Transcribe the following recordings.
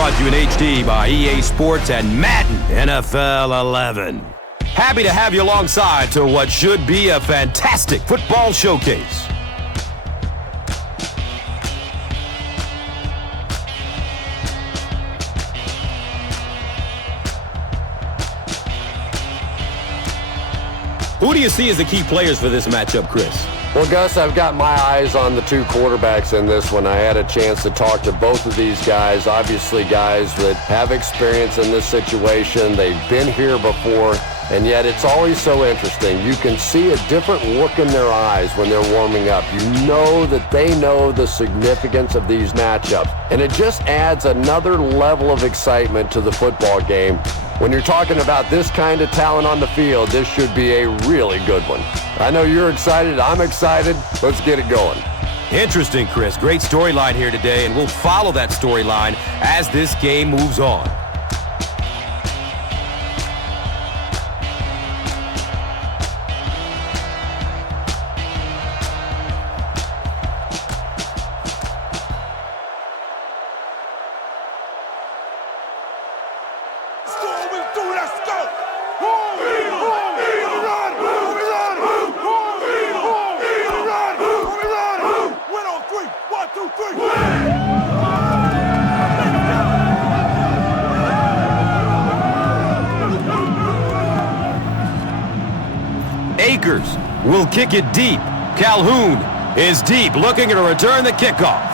brought to you in HD by EA Sports and Madden NFL 11. Happy to have you alongside to what should be a fantastic football showcase. Who do you see as the key players for this matchup, Chris? Well, Gus, I've got my eyes on the two quarterbacks in this one. I had a chance to talk to both of these guys, obviously guys that have experience in this situation. They've been here before, and yet it's always so interesting. You can see a different look in their eyes when they're warming up. You know that they know the significance of these matchups, and it just adds another level of excitement to the football game. When you're talking about this kind of talent on the field, this should be a really good one. I know you're excited. I'm excited. Let's get it going. Interesting, Chris. Great storyline here today, and we'll follow that storyline as this game moves on. Akers will kick it deep. Calhoun is deep, looking to return the kickoff.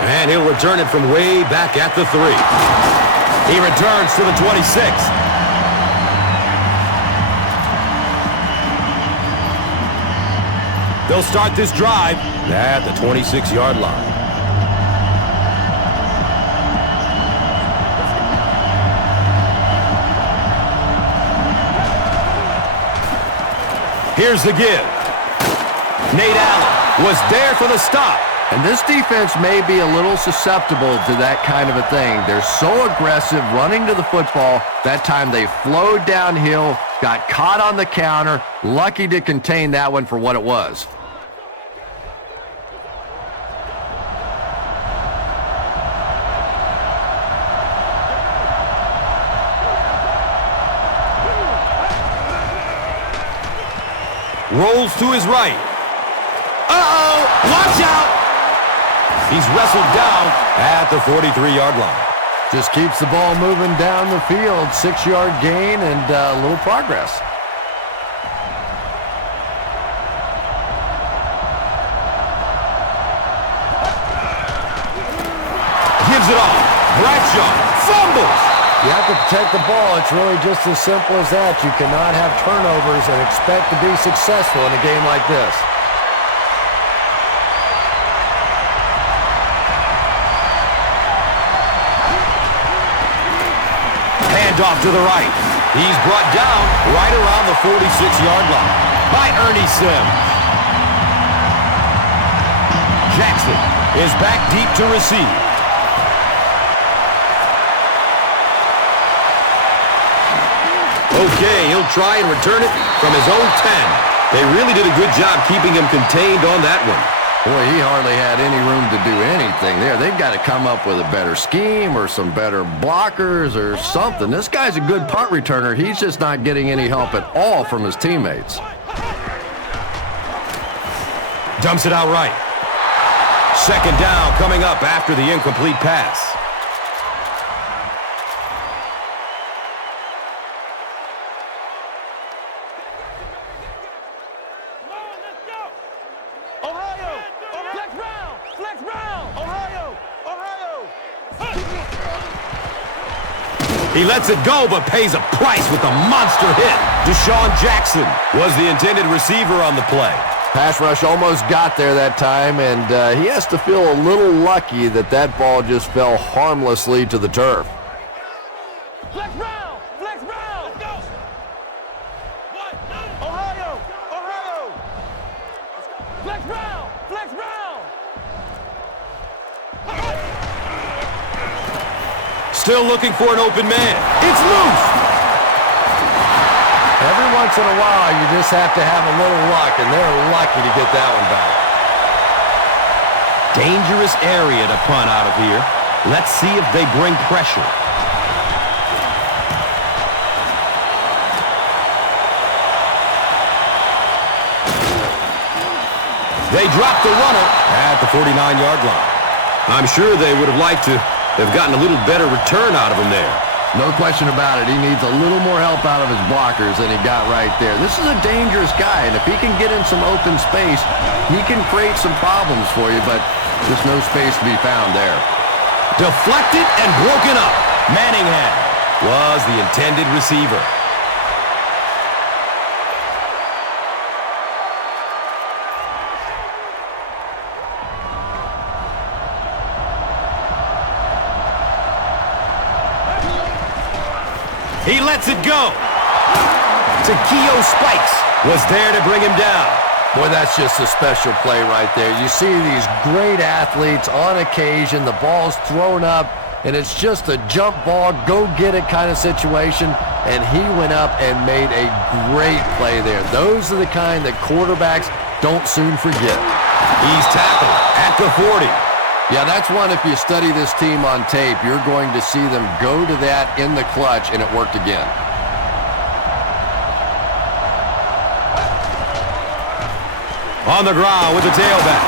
And he'll return it from way back at the 3. He returns to the 26. They'll start this drive at the 26-yard line. Here's the give. Nate Allen was there for the stop. And this defense may be a little susceptible to that kind of a thing. They're so aggressive running to the football. That time they flowed downhill, got caught on the counter. Lucky to contain that one for what it was. Rolls to his right. Uh-oh! Watch out! He's wrestled down at the 43-yard line. Just keeps the ball moving down the field. 6-yard gain and a little progress. Gives it off. Bradshaw fumbles. You have to protect the ball. It's really just as simple as that. You cannot have turnovers and expect to be successful in a game like this. Handoff to the right. He's brought down right around the 46-yard line by Ernie Sims. Jackson is back deep to receive. Okay, he'll try and return it from his own 10. They really did a good job keeping him contained on that one. Boy, he hardly had any room to do anything there. They've got to come up with a better scheme or some better blockers or something. This guy's a good punt returner. He's just not getting any help at all from his teammates. Dumps it out right. Second down coming up after the incomplete pass. He lets it go, but pays a price with a monster hit. Desean Jackson was the intended receiver on the play. Pass rush almost got there that time, and he has to feel a little lucky that that ball just fell harmlessly to the turf. Flex round! Flex round! Let's go! What? Ohio! Ohio! Flex round! Flex round! Still looking for an open man. It's loose! Every once in a while, you just have to have a little luck, and they're lucky to get that one back. Dangerous area to punt out of here. Let's see if they bring pressure. They drop the runner at the 49-yard line. I'm sure they would have liked to have gotten a little better return out of him there. No question about it. He needs a little more help out of his blockers than he got right there. This is a dangerous guy, and if he can get in some open space, he can create some problems for you, but there's no space to be found there. Deflected and broken up. Manningham was the intended receiver. He lets it go. Takeo Spikes was there to bring him down. Boy, that's just a special play right there. You see these great athletes on occasion, the ball's thrown up, and it's just a jump ball, go-get-it kind of situation, and he went up and made a great play there. Those are the kind that quarterbacks don't soon forget. He's tackled at the 40. Yeah, that's one, if you study this team on tape, you're going to see them go to that in the clutch, and it worked again. On the ground with the tailback.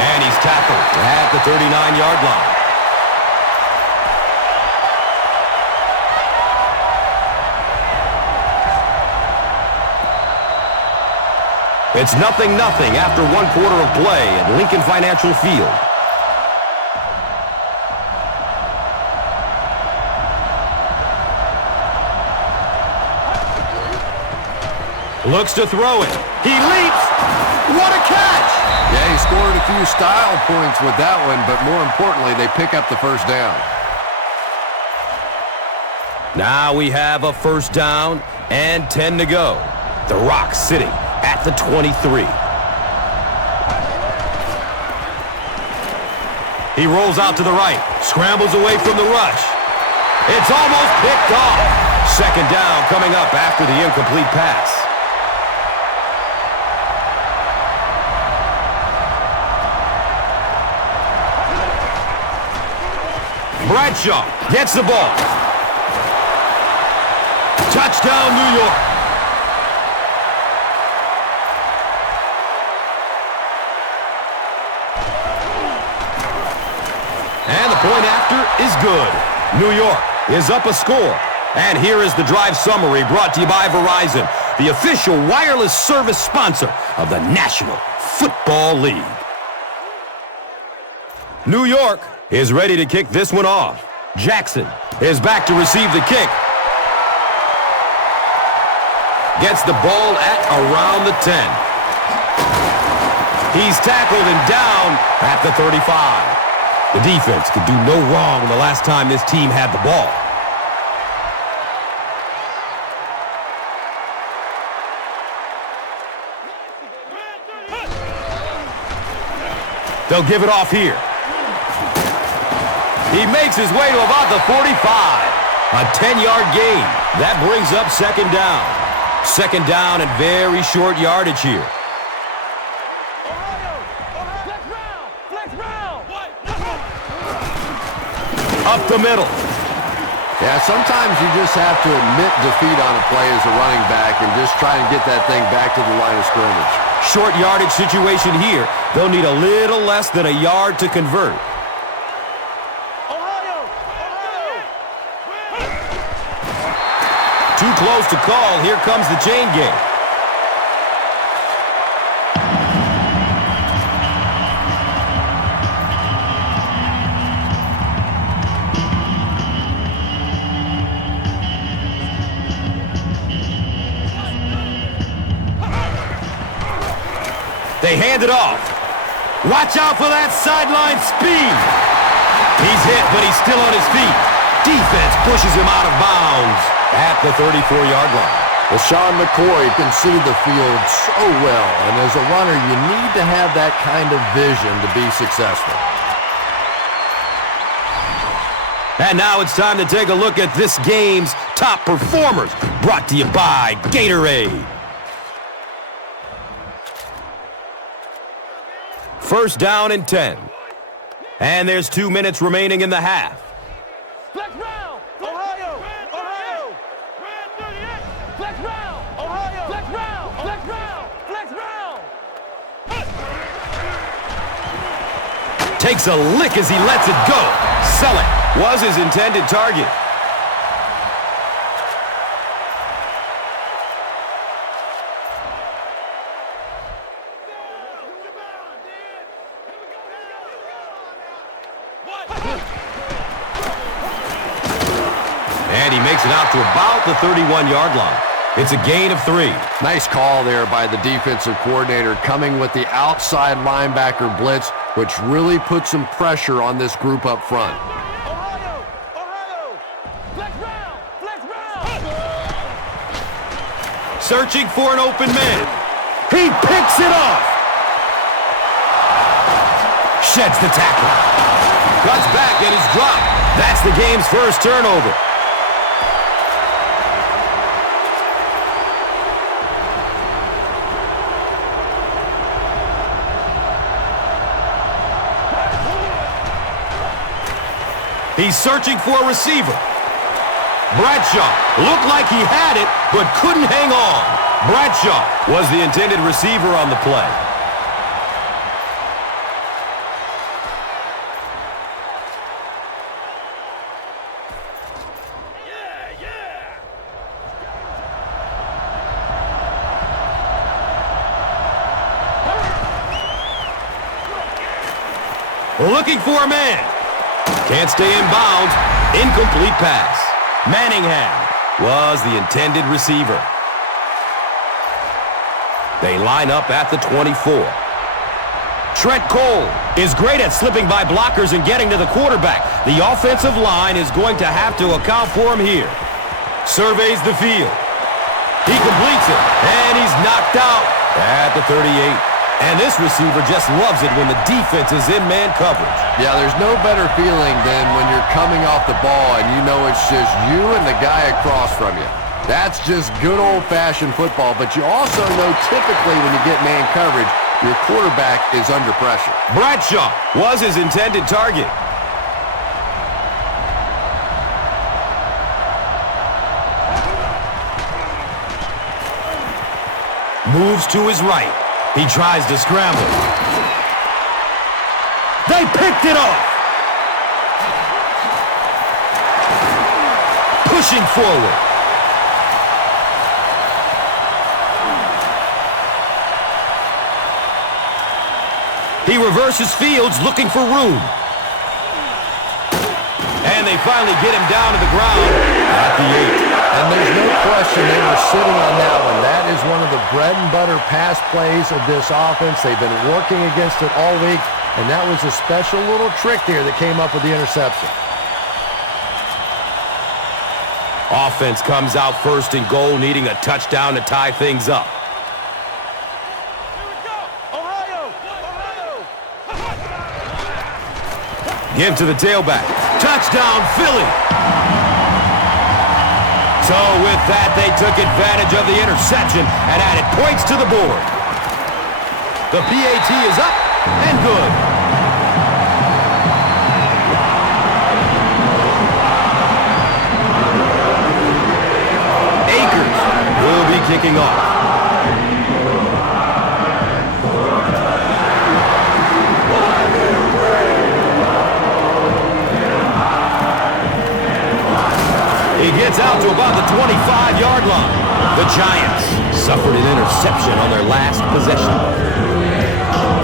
And he's tackled at the 39-yard line. It's 0-0 after 1 quarter of play at Lincoln Financial Field. Looks to throw it. He leaps. What a catch! Yeah, he scored a few style points with that one, but more importantly, they pick up the first down. Now we have a first down and 10 to go. The Rock sitting at the 23. He rolls out to the right, scrambles away from the rush. It's almost picked off. Second down coming up after the incomplete pass. Bradshaw gets the ball. Touchdown, New York. And the point after is good. New York is up a score. And here is the drive summary brought to you by Verizon, the official wireless service sponsor of the National Football League. New York is ready to kick this one off. Jackson is back to receive the kick. Gets the ball at around the 10. He's tackled and down at the 35. The defense could do no wrong the last time this team had the ball. They'll give it off here. He makes his way to about the 45. A 10-yard gain. That brings up second down. Second down and very short yardage here. Up the middle. Yeah, sometimes you just have to admit defeat on a play as a running back and just try and get that thing back to the line of scrimmage. Short yardage situation here. They'll need a little less than a yard to convert. Too close to call. Here comes the chain gang. They hand it off. Watch out for that sideline speed. He's hit, but he's still on his feet. Defense pushes him out of bounds at the 34-yard line. Well, Sean McCoy can see the field so well, and as a runner, you need to have that kind of vision to be successful. And now it's time to take a look at this game's top performers, brought to you by Gatorade. First down and 10. And there's 2 minutes remaining in the half. Flex round! Ohio! Ohio! Flex round! Ohio! Flex round! Flex round! Flex round! Takes a lick as he lets it go. Selleck was his intended target. And he makes it out to about the 31-yard line. It's a gain of 3. Nice call there by the defensive coordinator, coming with the outside linebacker blitz, which really puts some pressure on this group up front. Ohio! Ohio! Flex round! Flex round! Searching for an open man. He picks it off. Sheds the tackle. Cuts back and is dropped. That's the game's first turnover. He's searching for a receiver. Bradshaw looked like he had it, but couldn't hang on. Bradshaw was the intended receiver on the play. Looking for a man. Can't stay in bounds. Incomplete pass. Manningham was the intended receiver. They line up at the 24. Trent Cole is great at slipping by blockers and getting to the quarterback. The offensive line is going to have to account for him here. Surveys the field. He completes it, and he's knocked out at the 38. And this receiver just loves it when the defense is in man coverage. Yeah, there's no better feeling than when you're coming off the ball and you know it's just you and the guy across from you. That's just good old-fashioned football, but you also know typically when you get man coverage, your quarterback is under pressure. Bradshaw was his intended target. Moves to his right. He tries to scramble. They picked it off. Pushing forward. He reverses fields looking for room. And they finally get him down to the ground at the 8. And there's no question they were sitting on that one. That is one of the bread and butter pass plays of this offense. They've been working against it all week, and that was a special little trick there that came up with the interception. Offense comes out first and goal, needing a touchdown to tie things up. Ohio! Give to the tailback. Touchdown, Philly! So with that, they took advantage of the interception and added points to the board. The PAT is up and good. Akers will be kicking off. He gets out to about the 25-yard line. The Giants suffered an interception on their last possession.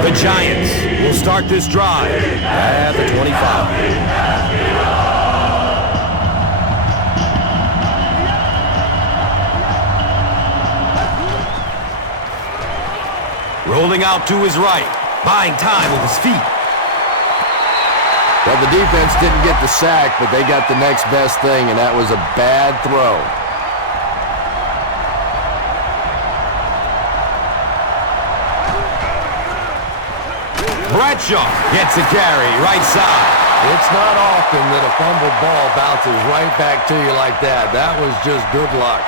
The Giants will start this drive at the 25. Rolling out to his right, buying time with his feet. Well, the defense didn't get the sack, but they got the next best thing, and that was a bad throw. Bradshaw gets a carry, right side. It's not often that a fumbled ball bounces right back to you like that. That was just good luck.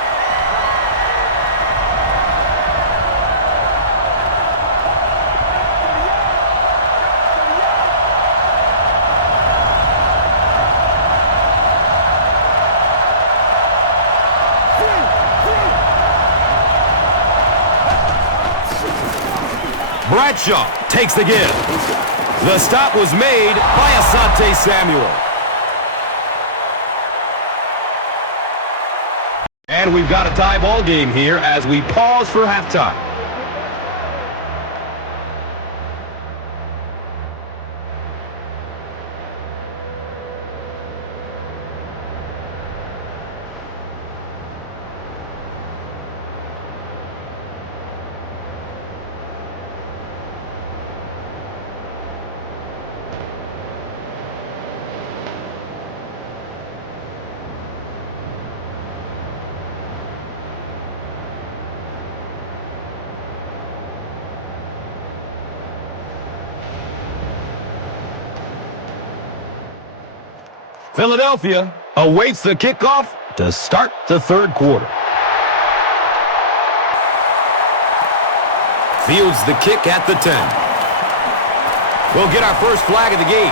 Bradshaw takes the give. The stop was made by Asante Samuel. And we've got a tie ball game here as we pause for halftime. Philadelphia awaits the kickoff to start the third quarter. Fields the kick at the 10. We'll get our first flag of the game.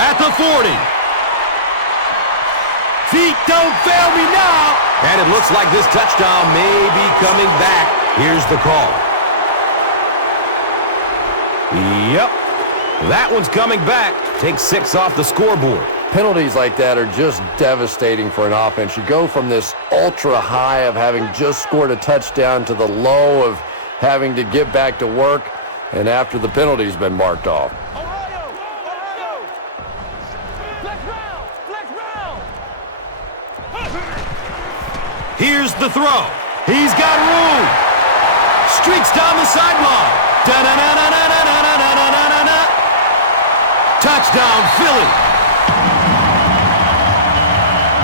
At the 40. Feet don't fail me now. And it looks like this touchdown may be coming back. Here's the call. Yep. That one's coming back. Takes 6 off the scoreboard. Penalties like that are just devastating for an offense. You go from this ultra high of having just scored a touchdown to the low of having to get back to work, and after the penalty's been marked off. Ohio! Ohio! Flex round! Flex round! Here's the throw. He's got room. Streaks down the sideline. Da-na-na-na-na-na-na-na-na-na-na. Touchdown, Philly.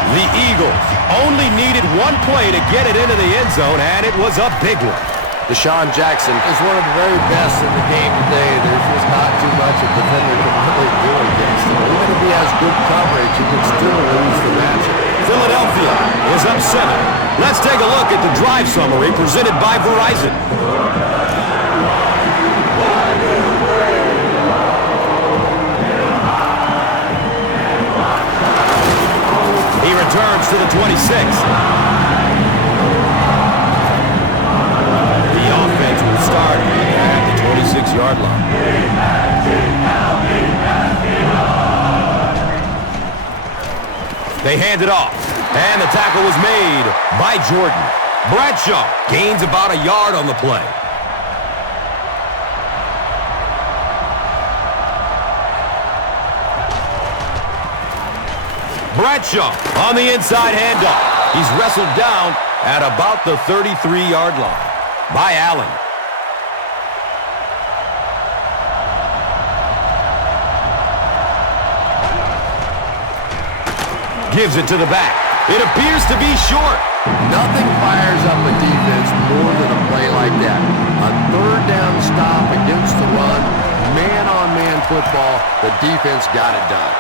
The Eagles only needed one play to get it into the end zone, and it was a big one. Desean Jackson is one of the very best in the game today. There's just not too much a defender can really do against him. Even if he has good coverage, he can still lose the match. Philadelphia is up 7. Let's take a look at the drive summary presented by Verizon. He returns to the 26. The offense will start at the 26-yard line. They hand it off, and the tackle was made by Jordan. Bradshaw gains about a yard on the play. Bradshaw on the inside handoff. He's wrestled down at about the 33-yard line by Allen. Gives it to the back. It appears to be short. Nothing fires up a defense more than a play like that. A third down stop against the run, man-on-man football. The defense got it done.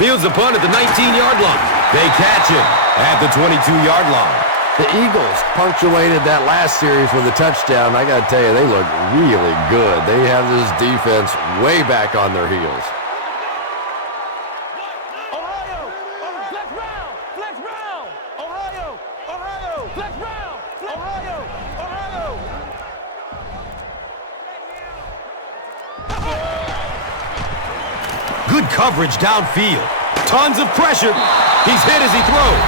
Fields the punt at the 19-yard line. They catch him at the 22-yard line. The Eagles punctuated that last series with a touchdown. I got to tell you, they look really good. They have this defense way back on their heels. Ohio! Flex round! Flex round! Ohio! Ohio! Flex round! Ohio! Ohio! Good coverage downfield. Tons of pressure. He's hit as he throws.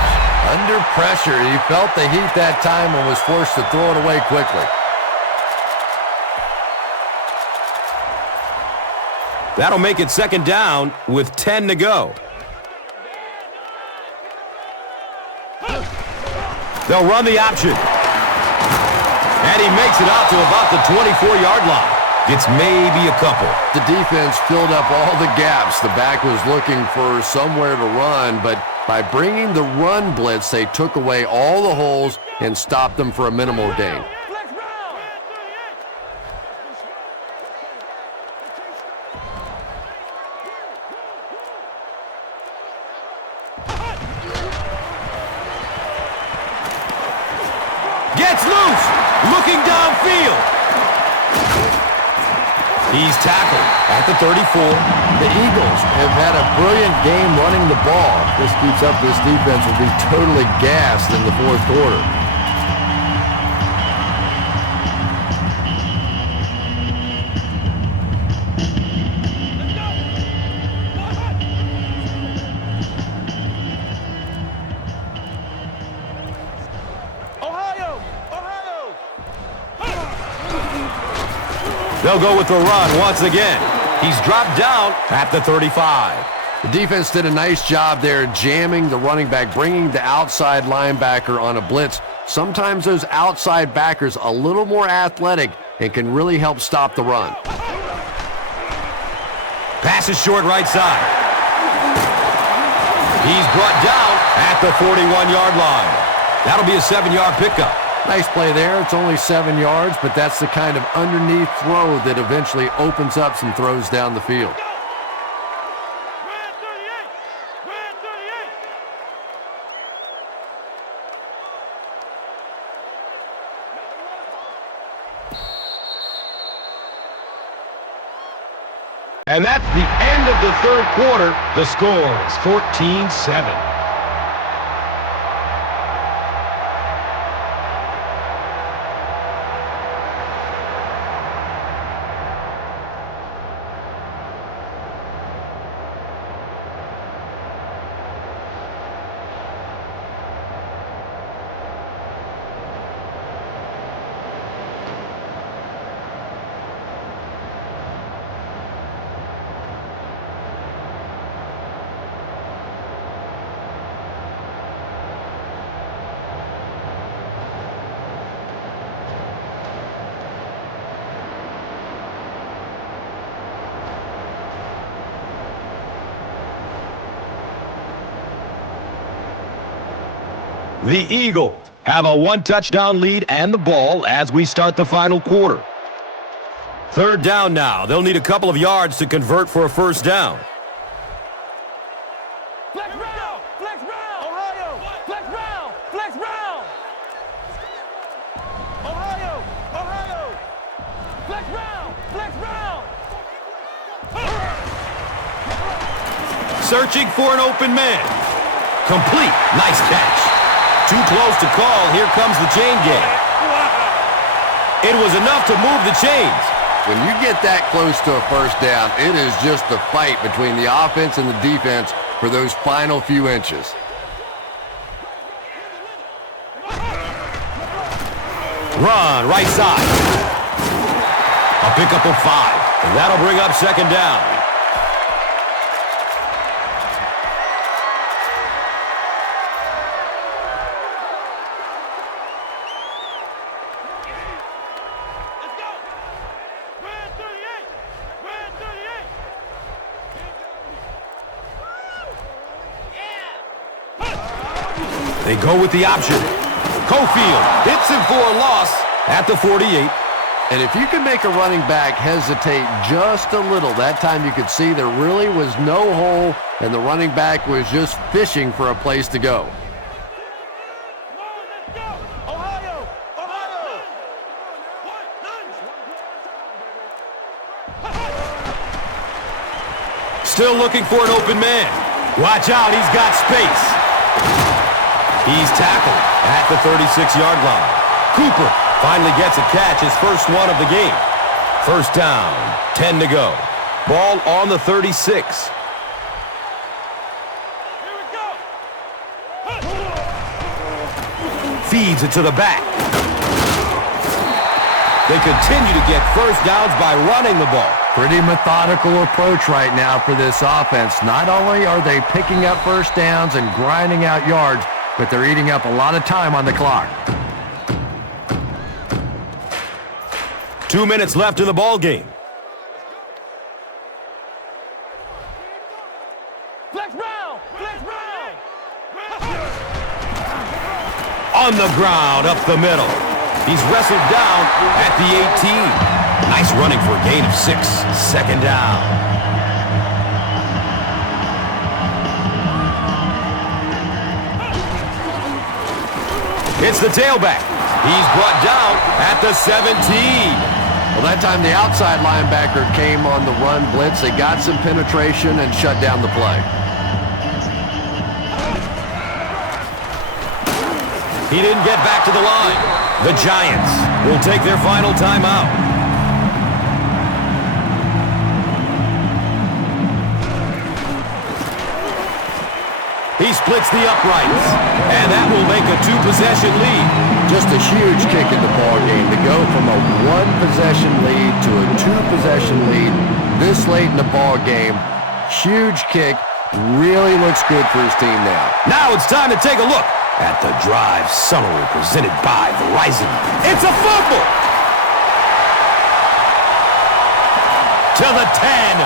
Under pressure, he felt the heat that time and was forced to throw it away quickly. That'll make it second down with 10 to go. They'll run the option. And he makes it out to about the 24-yard line. Gets maybe a couple. The defense filled up all the gaps. The back was looking for somewhere to run, but by bringing the run blitz, they took away all the holes and stopped them for a minimal gain. Flex round! Gets loose. Looking downfield. He's tackled at the 34. The Eagles have had a brilliant game running the ball. If this keeps up, this defense will be totally gassed in the fourth quarter. They'll go with the run once again. He's dropped down at the 35. The defense did a nice job there jamming the running back, bringing the outside linebacker on a blitz. Sometimes those outside backers a little more athletic and can really help stop the run. Pass is short right side. He's brought down at the 41-yard line. That'll be a 7-yard pickup. Nice play there. It's only 7 yards, but that's the kind of underneath throw that eventually opens up some throws down the field. And that's the end of the third quarter. The score is 14-7. The Eagles have a 1-touchdown lead and the ball as we start the final quarter. Third down now. They'll need a couple of yards to convert for a first down. Flex round! Flex round! Ohio! Flex round! Flex round! Ohio! Ohio! Flex round! Flex round! Searching for an open man. Complete. Nice catch. Too close to call. Here comes the chain gang. It was enough to move the chains. When you get that close to a first down, it is just a fight between the offense and the defense for those final few inches. Run, right side. A pickup of 5. And that'll bring up second down. They go with the option. Cofield hits him for a loss at the 48. And if you can make a running back hesitate just a little, that time you could see there really was no hole and the running back was just fishing for a place to go. Ohio! Ohio! Still looking for an open man. Watch out, he's got space. He's tackled at the 36-yard line. Cooper finally gets a catch, his first one of the game. First down, 10 to go. Ball on the 36. Here we go! Feeds it to the back. They continue to get first downs by running the ball. Pretty methodical approach right now for this offense. Not only are they picking up first downs and grinding out yards, but they're eating up a lot of time on the clock. 2 minutes left in the ball game. Flex round! Flex round! On the ground, up the middle. He's wrestled down at the 18. Nice running for a gain of 6. Second down. It's the tailback. He's brought down at the 17. Well, that time the outside linebacker came on the run blitz. They got some penetration and shut down the play. He didn't get back to the line. The Giants will take their final timeout. He splits the uprights, and that will make a 2-possession lead. Just a huge kick in the ball game to go from a one-possession lead to a two-possession lead this late in the ball game. Huge kick. Really looks good for his team now. Now it's time to take a look at the drive summary presented by Verizon. It's a fumble! To the 10.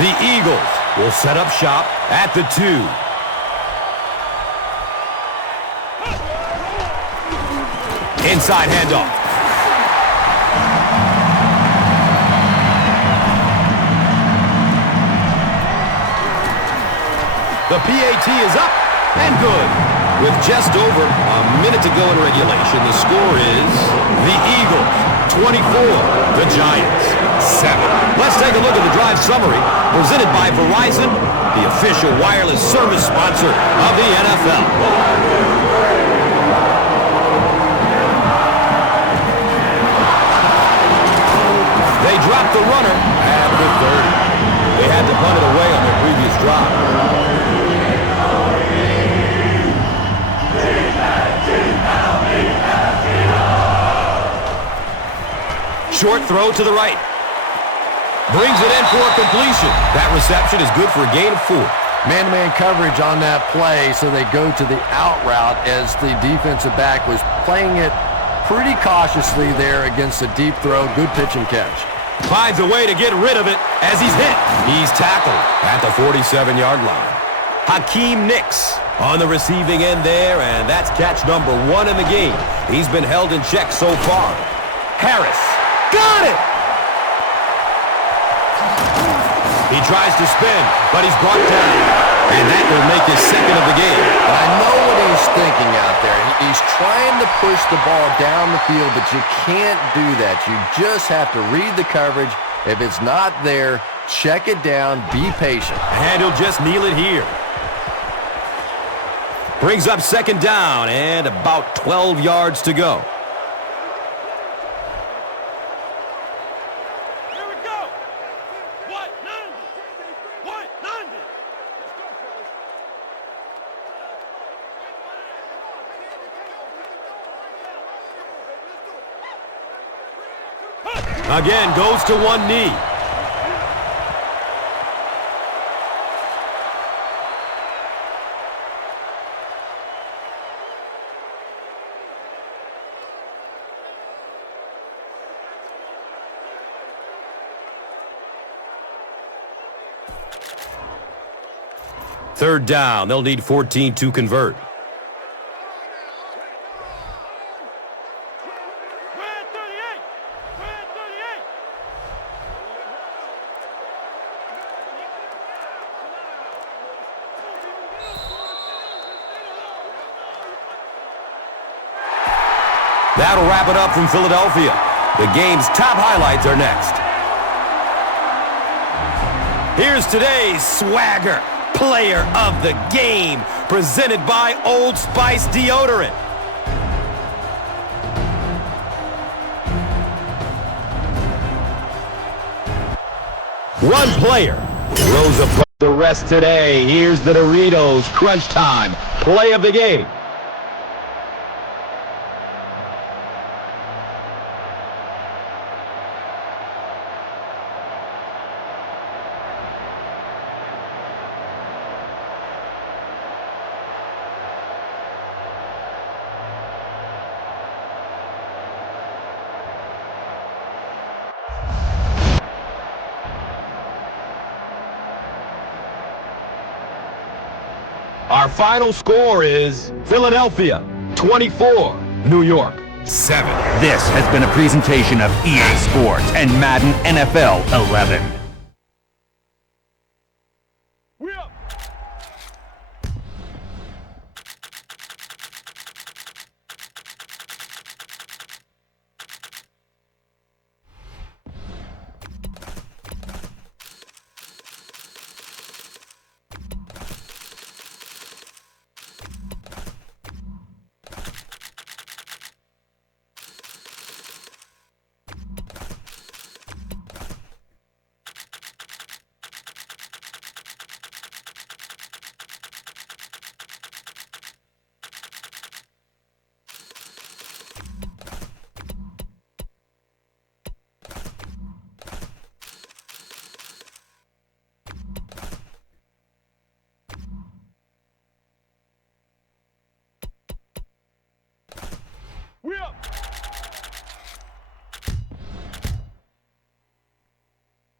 The Eagles will set up shop at the 2. Inside handoff. The PAT is up and good. With just over a minute to go in regulation, the score is the Eagles 24, the Giants 7. Let's take a look at the drive summary presented by Verizon, the official wireless service sponsor of the NFL. They dropped the runner at the 30. They had to punt it away on their previous drive. Short throw to the right. Brings it in for a completion. That reception is good for a gain of 4. Man-to-man coverage on that play, so they go to the out route as the defensive back was playing it pretty cautiously there against a deep throw. Good pitch and catch. Finds a way to get rid of it as he's hit. He's tackled at the 47-yard line. Hakeem Nicks on the receiving end there, and that's catch number 1 in the game. He's been held in check so far. Harris. Got it! He tries to spin, but he's brought down. And that will make his second of the game. But I know what he's thinking out there. He's trying to push the ball down the field, but you can't do that. You just have to read the coverage. If it's not there, check it down, be patient. And he'll just kneel it here. Brings up second down and about 12 yards to go. Again, goes to one knee. Third down. They'll need 14 to convert. That'll wrap it up from Philadelphia. The game's top highlights are next. Here's today's swagger player of the game, presented by Old Spice Deodorant. One player rose above the rest today. Here's the Doritos Crunch Time play of the game. Our final score is Philadelphia 24, New York 7. This has been a presentation of EA Sports and Madden NFL 11.